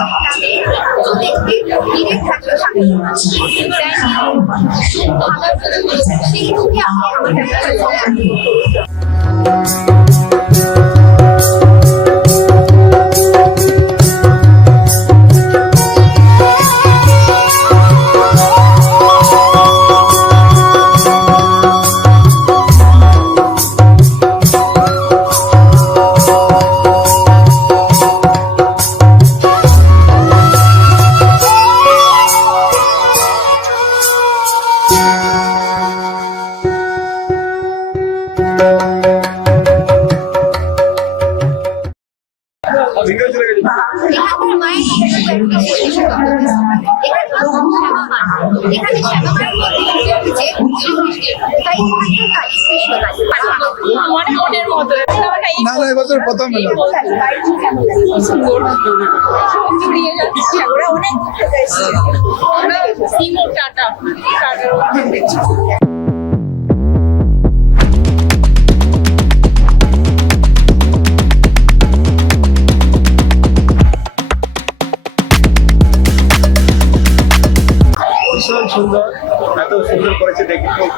তাকে কোনো ব্যক্তি ঘিরে থাকলে তাকে ভাবার প্রতি সেই রূপে আমার ক্যামেরা চলে আসবে মায়ের মন্দির উঠেছে শ্রীকৃষ্ণের তাই না না এবছর প্রথম ওরা অনেক টাটা। ভীষণ সুন্দর। এত সুন্দর করেছে দেখে। খুব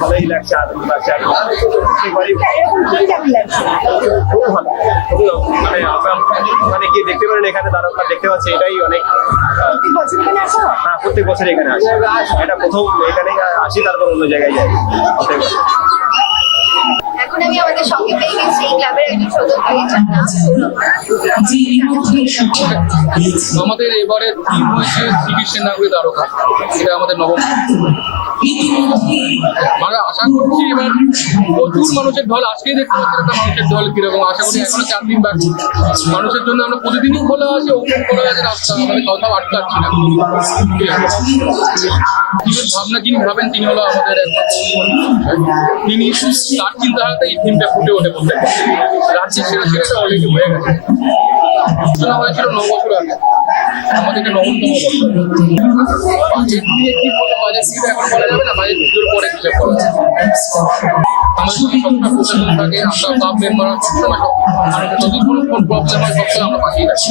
ভালোই লাগছে আনন্দ লাগছে খুব ভালো। খুবই মানে আমরা মানে গিয়ে দেখতে পারেন এখানে দারুণ দেখতে পাচ্ছি এটাই অনেক হ্যাঁ প্রত্যেক বছর এখানে আসে। এটা প্রথম এখানে আসি তারপর অন্য জায়গায় যাই। এখন আমি আমাদের সঙ্গে পেয়ে গেছি। এই ক্লাবের একজন সদস্য। আমাদের এবারে থিম হয়েছে শ্রীকৃষ্ণের নাগরী দ্বারকা এটা আমাদের নবম। আমরা আশা করছি এবার প্রচুর মানুষের ঢল আজকেই দেখতে পাচ্ছি একটা মানুষের ঢল কীরকম আশা করি এখনও চার দিন বাকি। মানুষের জন্য আমরা প্রতিদিনই খোলা আছে ওপেন করা আছে রাস্তা আমাদের কোথাও আটকাচ্ছি না। যিনি ভাবনা যিনি ভাবেন? তিনি হলো আমাদের তিনি তার চিন্তাধারাতে এই থিমটা ফুটে ওঠে প্রত্যেক রাজ্যের সেরা সেরাটা অলরেডি হয়ে গেছে। সূচনা হয়েছিল ন বছর আগে। আমাদের এটা নবমতম বাজেট নিয়ে কি বলব? বাজেট এখন বলা যাবে না। বাজেট পুজোর পরে হিসাব করা। আমাদের যদি সবসময় প্রশাসন আমরা মেম্বার সবসময় সব মানুষের যদি কোনো আমরা পাঠিয়ে রাখি।